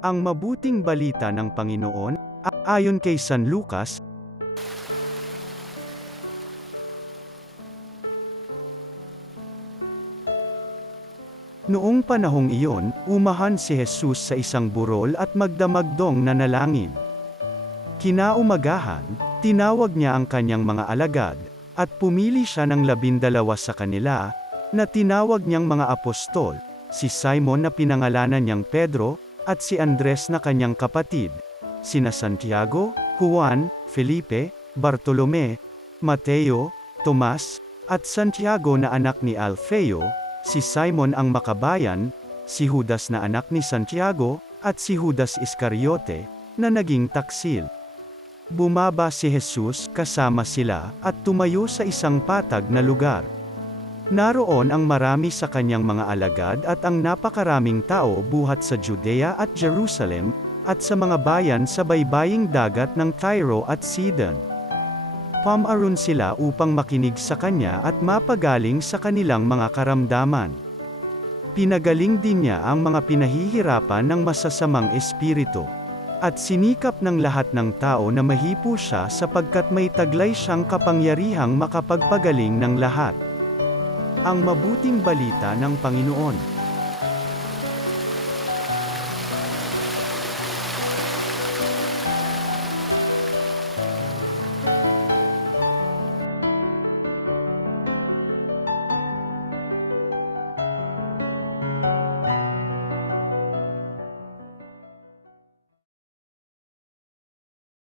Ang mabuting balita ng Panginoon, ayon kay San Lucas. Noong panahong iyon, umahan si Jesus sa isang burol at magdamagdong nanalangin. Kinaumagahan, tinawag niya ang kanyang mga alagad, at pumili siya ng 12 sa kanila, na tinawag niyang mga apostol, si Simon na pinangalanan niyang Pedro, at si Andres na kanyang kapatid, sina Santiago, Juan, Felipe, Bartolome, Mateo, Tomas, at Santiago na anak ni Alfeo, si Simon ang Makabayan, si Judas na anak ni Santiago, at si Judas Iscariote, na naging taksil. Bumaba si Jesus kasama sila, at tumayo sa isang patag na lugar. Naroon ang marami sa kanyang mga alagad at ang napakaraming tao buhat sa Judea at Jerusalem, at sa mga bayan sa baybaying dagat ng Tyro at Sidon. Pumaroon sila upang makinig sa kanya at mapagaling sa kanilang mga karamdaman. Pinagaling din niya ang mga pinahihirapan ng masasamang espiritu. At sinikap ng lahat ng tao na mahipo siya sapagkat may taglay siyang kapangyarihang makapagpagaling ng lahat. Ang mabuting balita ng Panginoon.